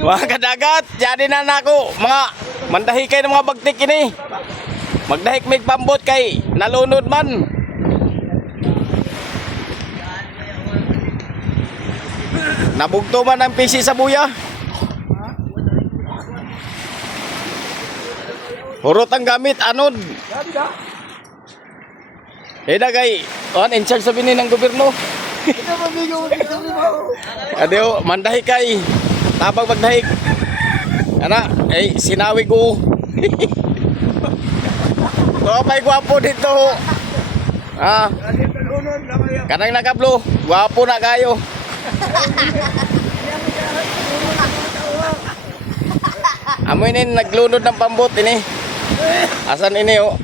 Mga kadagat, jadi na nako. Mga mandahi kay ng mga bagtik ini. Magdahik mig pambot kay nalunod man. Nabugto man ang PC sa buya. Hurot ang gamit, anod. Heda kay, in charge sabi ni ng gobyerno. Adeo, mandahi kay. Tabang magdahik. Ana, sinawig ko. Ito may gwapo dito. Kanang nakablo, gwapo na kayo. Amoy ini naglunod ng pambot ini. Asan ini oh?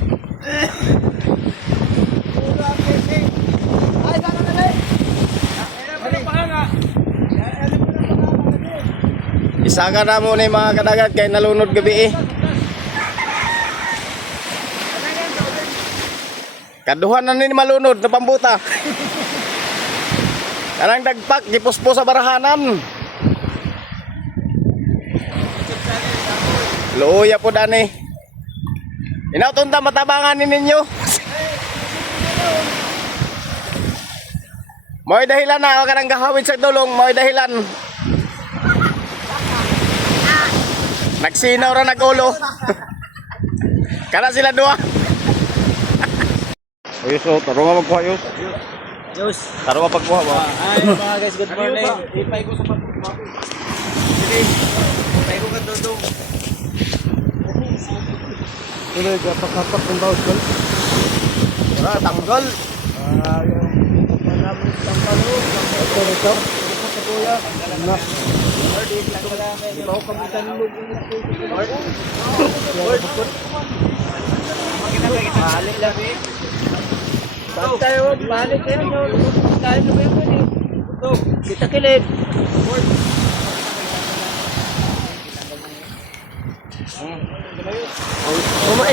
Isaga na mo ni mga kadagat kay nalunod gabi eh. Kaduhan na ni malunod na pambuta. Kanang dagpak gipuspo sa barahanan. Luya po dani. Inautunta matabangan ninyo. Mo'y dahilan na ako kanang gahawid sa dulong, mo'y dahilan. Nagsinaw ra nagulo. Kana sila dua. Ayos oh, taro nga magkuha yus. Yus. Taro nga pagkuha ba? Ay mga guys, good morning. Ipay ko sa pagkuha. Sige. Ipay ko ka dudong. Tuloy, kapak-kapak ng bawat gol. Tanggal. Yung panabot ng balon. Ito. Sa kuya. Na. Di ba ako kamutan ng lugo? Balik lang eh. Bantay o, balik kayo. Kaya naman yun eh. Kita kilid.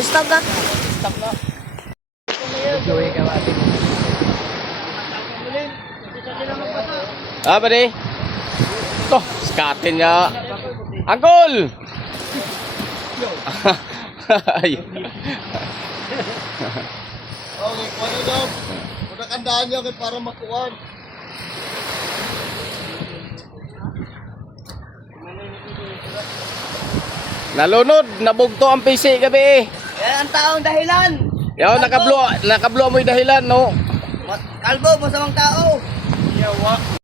Stop na. Stop na. Enjoy ka ba? Pare. Ito, skatin niya. Angkol! Ay. Okay, kuha daw. Pagkakandaan niya kay para makuha. Nalunod, nabugto ang PC gabi. Yan ang taong dahilan. Yaw, nakablo mo yung dahilan, no? Kalbo, masamang tao. Yawa.